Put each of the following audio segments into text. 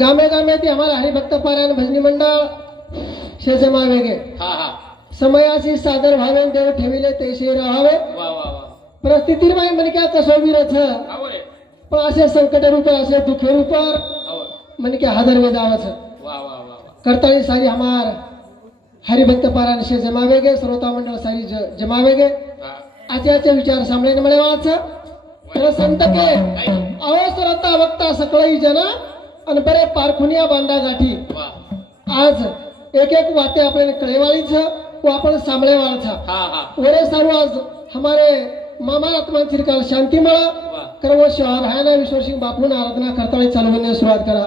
गामे गामे ती हमारा हरिभक्त पारायण भजनी मंडळ शेजमा वेगे हा हा समयाशी सादर व्हावे देव ठेविले तैसे राहावे वा वा वा परिस्थितीरमाय मनक्या कसो विरथ आवय पण असे संकट रूप असे दुखे रूप आवय मनक्या हादर वे जावच वा वा वा करताळी सारी हमार हरिभक्त पारायण शे जमावेगे श्रोता मंडळ सारी जमावेगे हा आचार्य विचार सांभळीने मळे वाच तर संत के अवसरता वक्ता सकळई जना आणि बरे पारखुनिया बांधा गाठी वा आज एक एक वाते आपल्याला कळेवाळीच व आपण सांभळेवाळचा हा हा वरे सर्व आज हमारे मामा आत्मा चिरकाल शांती मळ वा कर्व शिवा भायना विश्वसिंग बापून आराधना करताळी चालवण्यास सुरुवात करा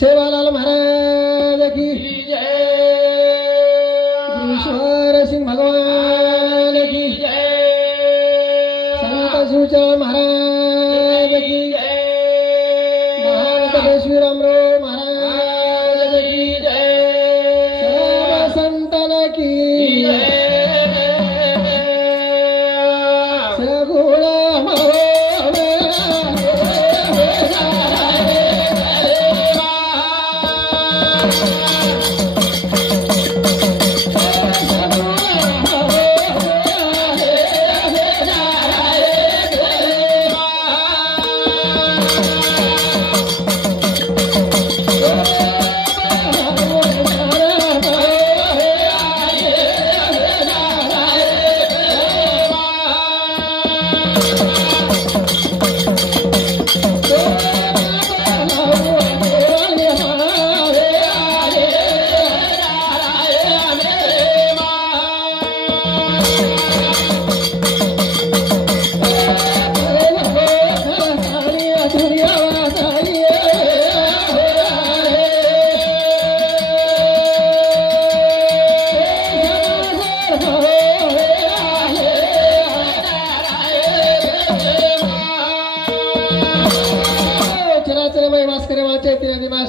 सेवालाल महाराज की जय ईश्वर सिंह भगवान की जय संत शिवचरण महाराज की जय महान तपेश्वर रामराव महाराज की सर्व संतन की सगुण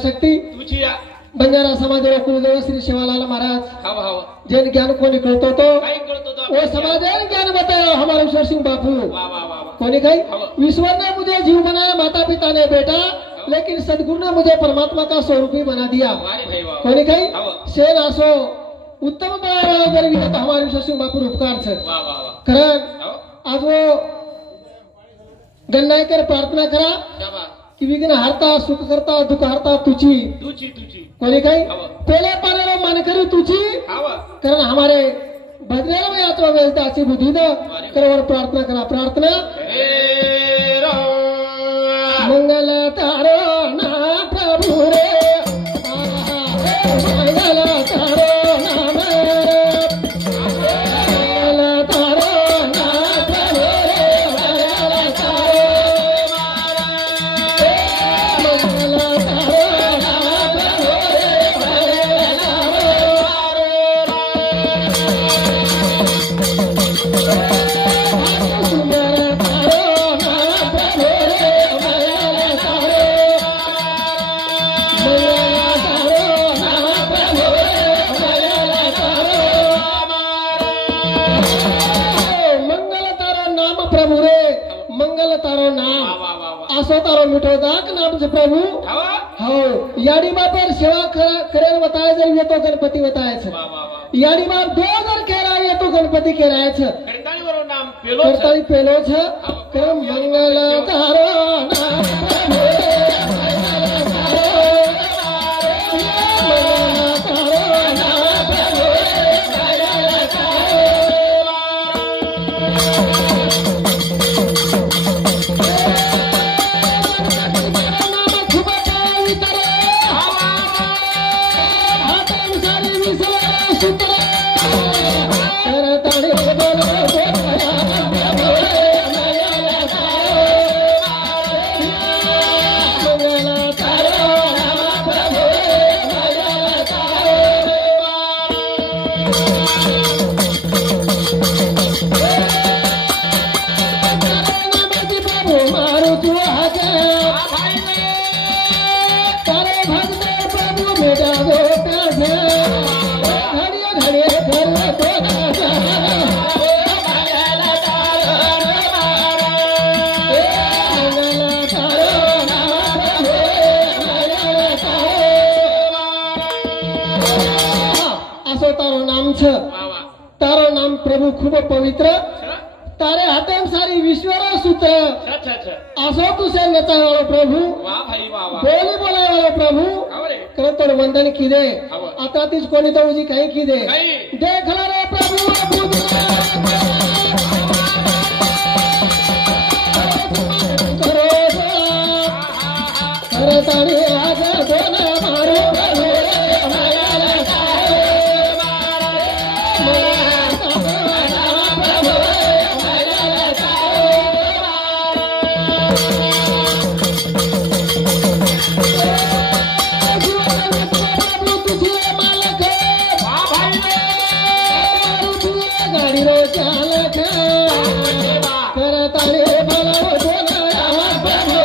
शक्ती तुझी या बंजारा समाजाला कुलदेव श्री शिवालाल महाराज हवा हवा जैन ज्ञान कोणी कळतो तो काय कळतो तो वो समाजन ज्ञान बताया हमारे ईश्वर सिंह बापू वा वा वा वा कोणी काही ईश्वर ने मुझे जीव बनाया माता पिता ने बेटा लेकिन सदगुरु ने मुझे परमात्मा का स्वरूपी बना दिया वारे भाई वा कोणी काही हवा शेर असो उत्तम बळावाला गरवी तर हमारे ईश्वर सिंह बापू उपकार छ वा वा वा कारण हवा आज वो गणनायकर प्रार्थना करा शाबा की विघ्न हरता सुख करता दुःख हरता तुझी तुझी तुझी कोणी काही हवा पहले पाण्याला मान करी तुझी हवा कारण हमारे भजनेला में आत्मा वेलता अशी बुद्धी द करवर प्रार्थना करा प्रार्थना हे राम मंगल तारो ना प्रभु रे मंगल तारो नाम मंगल तारो ना प्रभु रे मंगल तारो मंगल तारो ना प्रभु रे मंगल तारो नाम प्रभु रे मंगल तारो नाम वा वा वा असो तारो मिठो दाक नाम से प्रभु हवा हो याडी बापर सेवा करेल बताय जर येतो गणपती बतायच वा वा वा याडी बाप 2000 केरा येतो गणपती केरायच करताळी वरून नाम पेलो करताळी पेलो छ कर मंगल तारो नाम प्रभु रे मंगल तारो नाम प्रभु रे मंगल तारो આસો તારો નામ છે વાહ વાહ તારો નામ પ્રભુ ખૂબ પવિત્ર છ તારે હાથેમ સારી વિશ્વનો સૂત્ર છ છ આસો તું છે નચાય વાળો પ્રભુ વાહ ભાઈ વાહ વાહ બોલી બોલાય વાળો પ્રભુ આવરે કરતોડ વંદન કીધે આવો. આતાથી જ કોની તો ઉજી કઈ કીધે કઈ દેખલા રે પ્રભુ કરતાણી આગળ બોલે મારો પ્રભુ વાહ ભાઈ ગાડીનો ચાલક વાહ કરતાણી બોલાવો બોલાયા પ્રભુ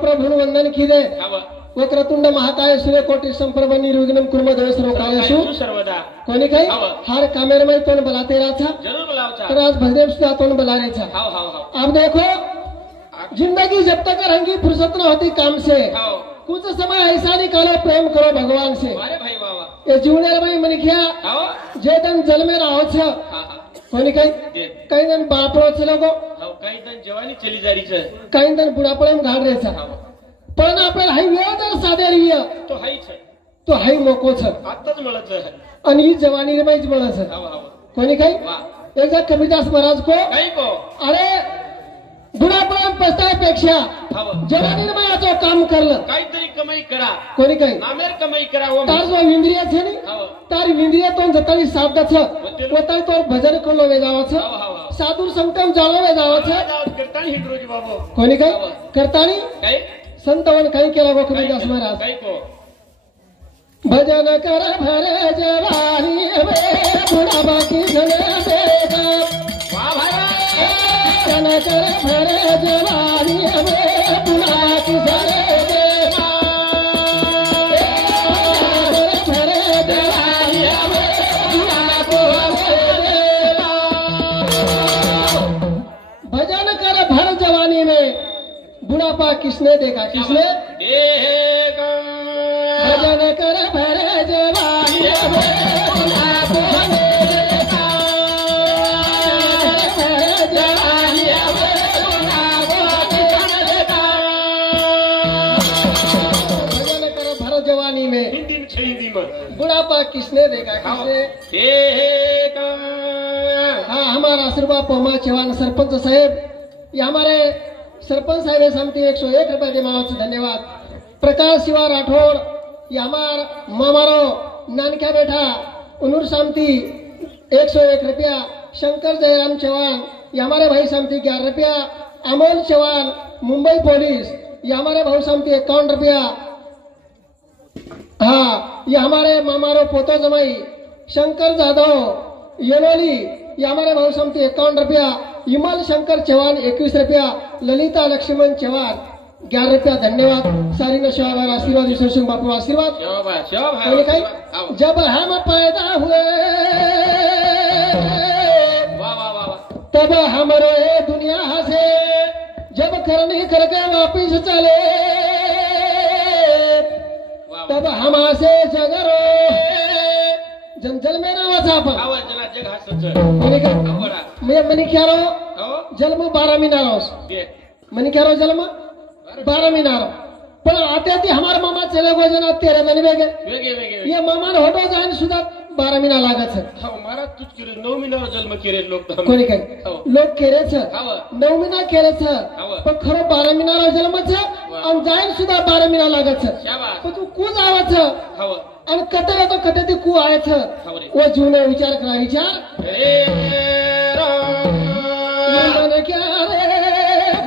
प्रभु वंदन कीधे आवा वक्रतुंड महाकाय सूर्यकोटी संप्रभ निर्विघ्नं कुर्म देव सर्व कार्येषु सर्वदा कोणी काही आवा. हार कामेरमय तोंड बलाते राचा जरूर बोलावचा तर आज भजने सुद्धा तोंड बलाने छा हाव हाव हाव अब देखो जिंदगी जब तक रहेंगी फुर्सत न होती काम से हाव कुछ समय ऐसा निकालो प्रेम करो भगवान से अरे भाई वाह वाह ये जीवनेर में मनख्या हाव जे दन जल में राहो छ हा हा कोणी काही दे काही दन बापड़ो छ लोगो हाव काही जण जवानी चली जारी છે काही दन बुढापळेम घाड रे छ हाव पण आपल्याला हाय वेळ तर साधे रिय तो हाई છે तो हाय मोको छ आताच મળत છે आणि ही जवानी रे माहिती मला छ हाव हाव कोणी काही वाह एकदा कबीरदास महाराज को काही को अरे बुढापळेम पस्तायपेक्षा हाव जवानी रे याचं काम करलं काहीतरी कमाई करा कोणी काही नामेर कमाई करा हो तार जो इंद्रिय છે ને हाव તારી ઇન્દ્રિય તો જતાની સાબદ છે પોતાની તો ભજન કરલો વેજાવો છે हाव हाव हाव સાધુ સંતમ જાળો વેજાવો છે करता हिंदरोजी बाबू कोणी काही करतानी काही संतवन काही केला गो कबीरदास महाराज काही को भजन कर भरे जवानी वे बुढ़ा बाकी जने बेटा वाह भाई भजन कर भरे जवानी वे बुढ़ा बाकी जने बेटा भरे जवानी वे बुढ़ा बाकी जने बेटा भजन कर भर जवानी में बुढ़ापा किसने देखा किसने भजन कर भरे जवानी में बुढ़ापा देखा भरे जवानी में बुढ़ापा देखा भजन कर भर जवानी में हिंदी में छह हिंदी में बुढ़ापा किसने देखा किसने हाँ हमारा आशीर्वाद पमा चौहान सरपंच साहेब ये हमारे सरपंच साहेब समती 101 रुपये के मावच धन्यवाद प्रकाश शिवा राठौड़ ये हमार मामारो नानक्या बेटा उनूर सामती 101 रुपया शंकर जयराम चौहान ये हमारे भाई सामती 11 रुपया अमोल चौहान मुंबई पुलिस ये हमारे भाई सामती 51 रुपया हाँ ये हमारे मामारो पोतो जमाई शंकर जाधव येलोली ये हमारे भाव समती 51 रुपया इमल शंकर चौहान 21 रुपया ललिता लक्ष्मण चौहान 11 रुपया धन्यवाद सारी न शिवाभाई आशीर्वाद ईश्वर सिंह बापू आशीर्वाद कोई कहीं जब हम पैदा हुए वाह वाह वाह तब हमारो ये दुनिया से जब करनी करके वापिस चले तब हमासे जगरो जंजल में ना वाचा आपण आवाज जना जग हसच कोणी काय आवडा मैं मनी क्या रो हो जन्म 12 महीना रोस दे मनी क्या रो जन्म 12 महीना रो पण आता ती हमार मामा चले गो जना 13 दिन वेगे वेगे वेगे ये मामा होटो जान सुद्धा 12 महीना लागत छे हो महाराज तुझ किरे 9 महिन्यावर जन्म केले लोक कोणी काय हो लोक केले छ हाव 9 महीना केले छ हाव पण खरो 12 महीना रो जन्म छ आणि जाईन सुद्धा 12 महीना लागत छ शाबास पण तू कू जावत छ हाव आणि कटे तो कटे ती कू आहे छ हाव रे वो जीवने विचार करा विचार रे राम मन क्या रे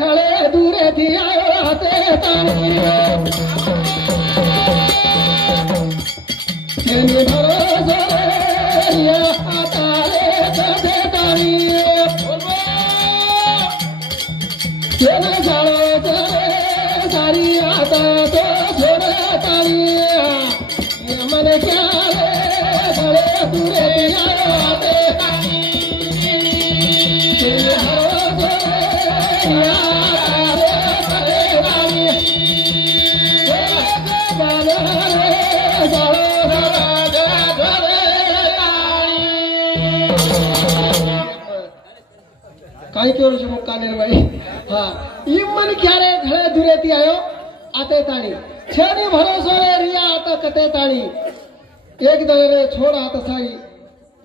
खड़े दूरे थी आयो हाथे तानी तेने भरोसा या तारे कदे तारी तेने जाळो चले सारी आता तो छोड़े तारी मन क्या रे बड़े दूरे आते तेने भरोसा या तारे कदे तारी बाले जाळो काही केवळ मुख कानेर बाई हा इमन क्यारे घळे दुरेती आयो आते ताणी छेनी भरोसा रे रिया आता कते ताणी एक दन रे छोड़ आता सारी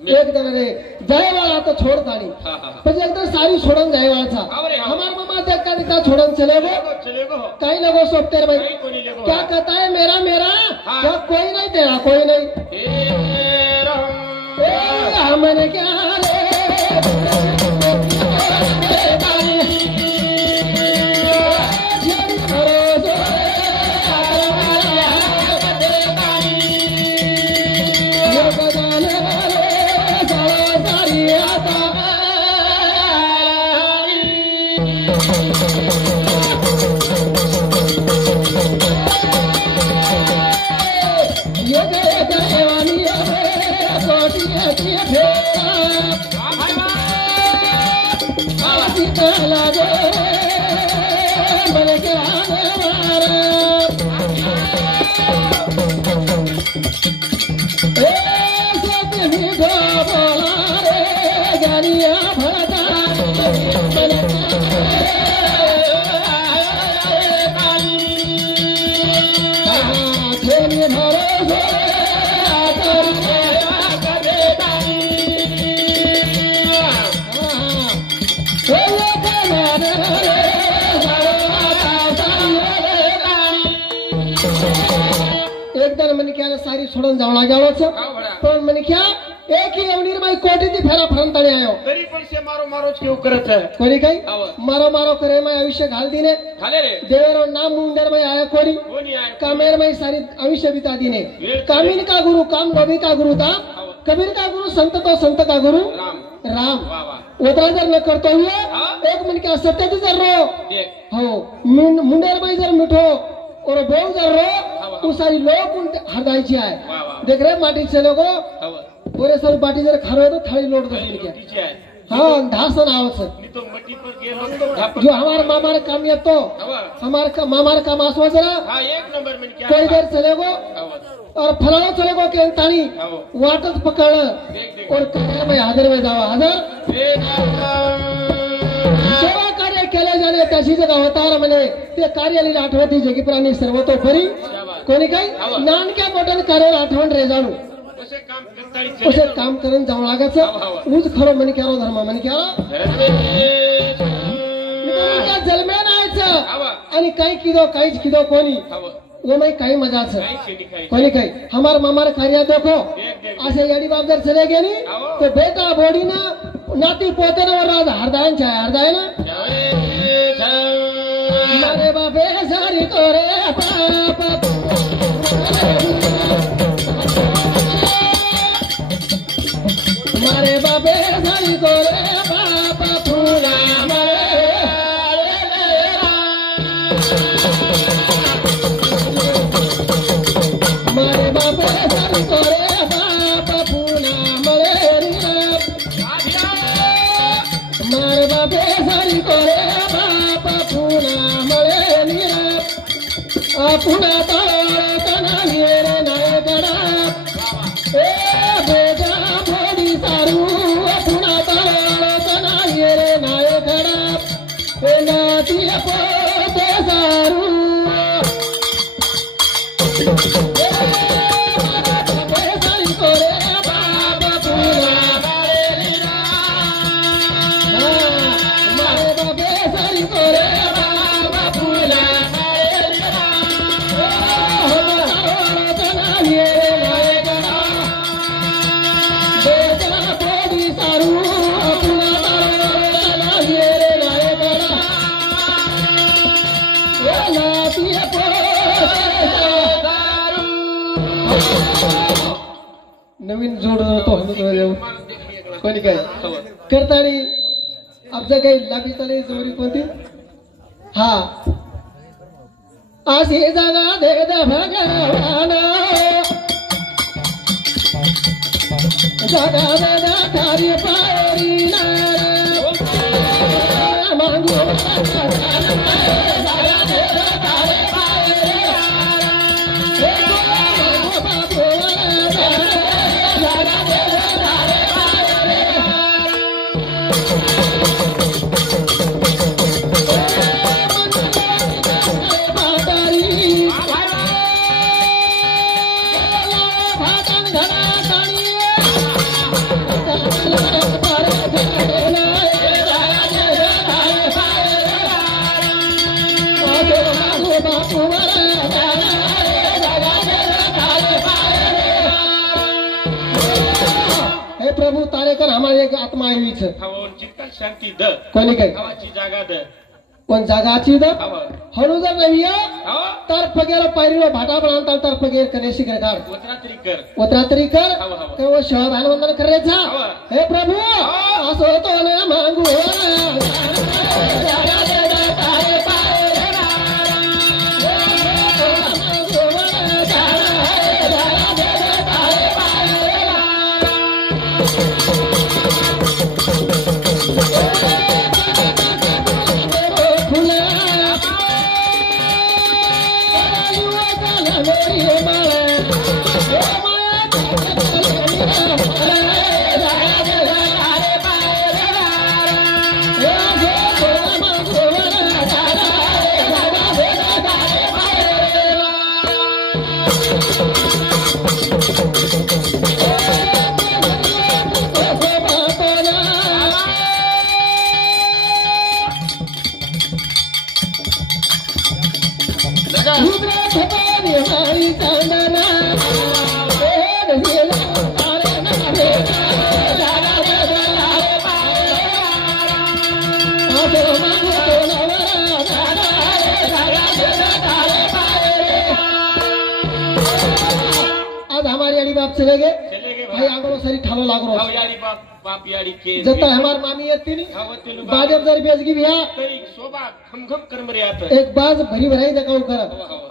एक दन रे जायवाळ आता छोड़ ताणी म्हणजे एकदम सारी छोड़न जायवाळचा हमार मामा देखा देखा छोड़न चले गो काही लगो सोपते रे भाई क्या कहता है मेरा मेरा क्या कोई नहीं तेरा कोई नहीं हमने क्या रे एकदा म्हणे क्या सारी सोडून जाऊ लागावच पण म्हणे क्या एक ही एवढी माई कोटीची फेरा फरंताळी आयो तरी पण से मारो मारो केव करत है कोणी काही मारो मारो करे माई आयुष्य घाल दिने झाले रे देवरो नाम मुंडर में आया कोणी कामेर में सारी आयुष्य बिता दिने कामिन का गुरु काम लोभी का गुरु था कबीर का गुरु संत तो संत का गुरु राम उतरा जर न करतो हुए एक मन क्या सत्य जर रो हो मुंडर में जर मिठो और बोल जर रो तो सारी लोग उन हरदायची आहे देख रहे माटी चले गो पूरे सारी बाटी जर खारो तो थाली लोट दो क्या हाँ धासन आवस जो हमारे मामारे काम ये तो हमारे मामारे काम आसवा जरा एक नंबर में क्या कोई देर चले गो और फलाना चले गो के तानी वाटच पकड़ और कार्य में हाजर में जावा हाजर सेवा कार्य केले जाणे त्याची जगा होता म्हणे ते कार्याला आठवती जगीप्राणी सर्वतोपरी कोणी काही नानक्या मोठ्याने कार्याला आठवण रे जाणू उसे काम करून जाऊ लागायचं उज खरो म्हणे क्या धर्म म्हणे क्या जन्मे नायचं आणि काही किदो काहीच किदो कोणी वो मैं काही मजाच कोणी काही हमार मामार कार्य देखो असे याडी बाप जर चले गेली तो बेटा बोडी ना नाती पोते ना वर हरदायन छाय हरदाय ना मारे बापे सारी तोरे पाप मारे बापे सारी तोरे पाप पूरा मारे बापे सारी तोरे बाप पूना मरे मारे बापे सारी तोरे बाप पूना मरे पुना तारा तना रे नाय करा ए बेजा मोडी सारू पुना तारा तना रे नाय करा ए नाती पोते सारू नवीन जोड तो हंदू कोणी काय हो. करताळी आमच्या काही लाभिताली जोडी कोणती हा अशी जागा दे भगवान जागा दे कार्य पारी मांगू हे प्रभु तारेकर हमारे एक आत्मा आईच हवा चित्ता शांती द कोणी काय हवाची जागा द कोण जागाची द हवा हळू जर नाही हवा तर्फ गेलो पायरीलो भाटा बनांता तर्फ गेल कनेशी कर वत्रात्री कर वत्रात्री कर हवा हवा तेव्हा शहदान वंदन करायचा हवा. हे प्रभू असं होतो ना मागू आज हमारे यारी बाप चले गए भाई आगरो सरी ठालो लागरो हवा यारी बाप यारी के जता हमार मामी येती नहीं हवा तेनु बाजब जर बेजगी बिया कई शोभा खमखम करमरे आता एक बाज भरी भराई दकाऊ कर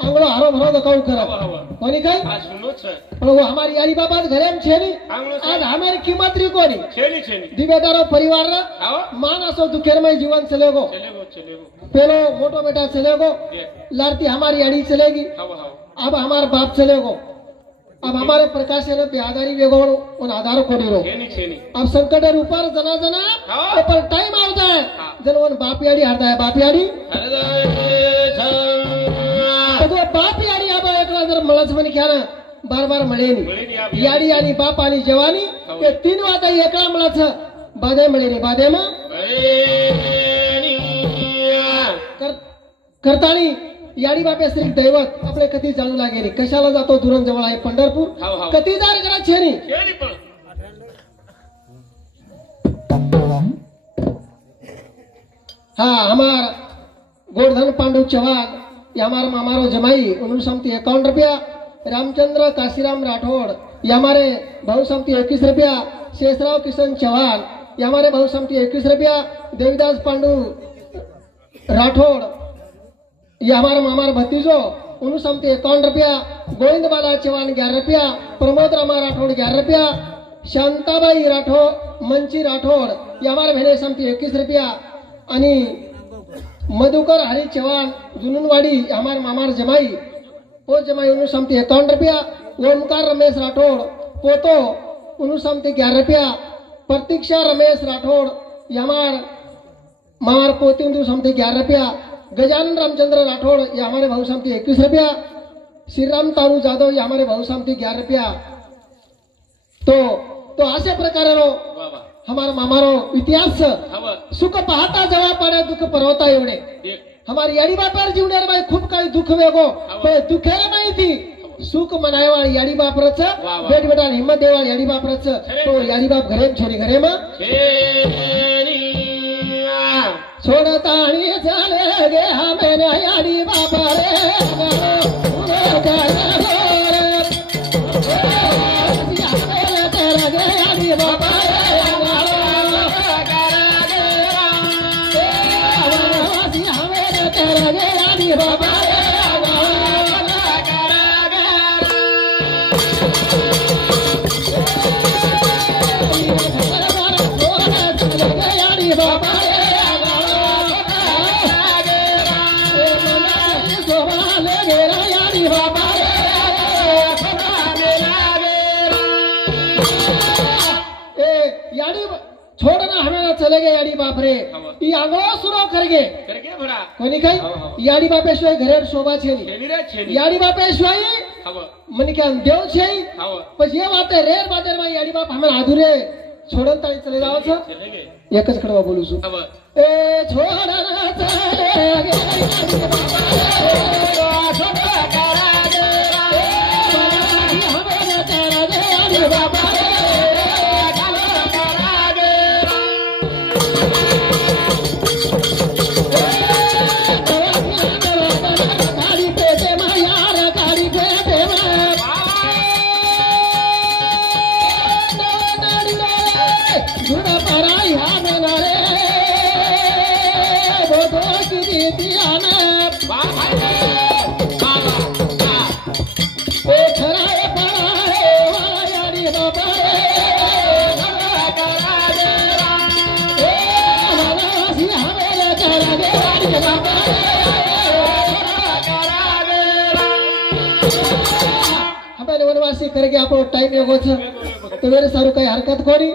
आंगलो हरो भरो दकाऊ कर हवा हवा कोणी काय आ सुनो छ पण वो हमारी यारी बाप आज घरे छे नहीं आंगलो आज हमारी किंमत री कोनी छेनी छेनी दिवेदारो परिवार रा हवा मान असो दुखेरमय जीवन चलेगो चलेगो पेलो मोटो बेटा चलेगो देख लारती हमारी याड़ी चलेगी हवा हवा अब हमारा बाप चलेगो अब हमारे प्रकाश ने बेआदारी वेगोड़ उन आधार खोड़ी रो छेनी छेनी अब संकट ऊपर जना जना हाँ। ऊपर टाइम आता है हाँ। जन वो बाप याड़ी हरता है बाप याड़ी तो बाप याड़ी अब एकला जर मळच म्हणे क्या ना बार बार मळे नाही याडी आणि बाप आणि जवानी ते तीन वाता एकला मळच बादे मळे रे बादे म करतानी याडी बापे श्री दैवत आपले कधी जाणू लागेल कशाला जातो दुरण जवळ आहे पंढरपूर हाव, हाव. कधी जार करा छेनी छेनी पण हाँ हमार गोवर्धन पांडु चौहान ये हमारे मामारो जमाई उन्होंने समती 51 रुपया रामचंद्र काशीराम राठौड़ ये हमारे बहु समती 21 रुपया शेषराव किशन चौहान ये हमारे बहु समती 21 रुपया देवीदास पांडु राठौड़ ये हमारे मामार भतीजो उन्होंने समती 51 रुपया गोविंद बाला चौहान 11 रुपया प्रमोद रामा राठौड़ 11 रुपया शांताबाई राठौड़ मंची राठौड़ ये हमारे बहने समती 21 रुपया आणि मधुकर हरी चौहान जुनूनवाड़ी हमारे मामार जमाई वो जमाई उन्होंने समती 51 रुपया ओमकार रमेश राठौड़ पोतो उन्होंने समती 11 रुपया प्रतीक्षा रमेश राठौड़ ये हमार मामार पोती उन्होंने समती 11 रुपया गजानन रामचंद्र राठौड़ ये हमारे भाऊ समती 21 रुपया श्री राम तारू जाधव ये हमारे भाऊ समती 11 रुपया तो अशा प्रकारे बाबा हमारा मामारो इतिहास हवा सुख पाहता जवा पडे दुःख परवता एवढे देख हमारी याडी बापार जीवनार बाई खूप काही दुःख वेगो पण दुखेला माहिती सुख मनायवाळ याडी बापरच वा. बेट बेटा हिम्मत देवाळ याडी बापरच तो याडी बाप घरे छोरी घरे म छेनी सोडता आणि झाले गे हमेने याडी बापा रे याडी बाबा याडी बाबा याडी बाबा याडी छोड़ना हमें चले गए याडी बाप रे ई आगो सुरो करगे करगे भरा कोणी काय याडी बापेशिवाय घरेर शोभा छे नी छेनी रे छेनी याडी बापेशिवाय हव मन क्या देव छे हव पण ये बात रेर बातेर में याडी बाप हमें आधुरे छोड़न ताई चले जाओ छो चले गे एकच कडवा बोलू छु हव ए छोड़ना चले गे बाबा वनवासी करके आपको टाइम वेगो छ तो मेरे सारू काही हरकत कोणी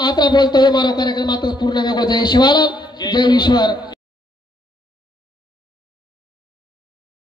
आता बोलतोय मारो कार्यक्रमात पूर्ण वेगो जय शिवाराम जय ईश्वर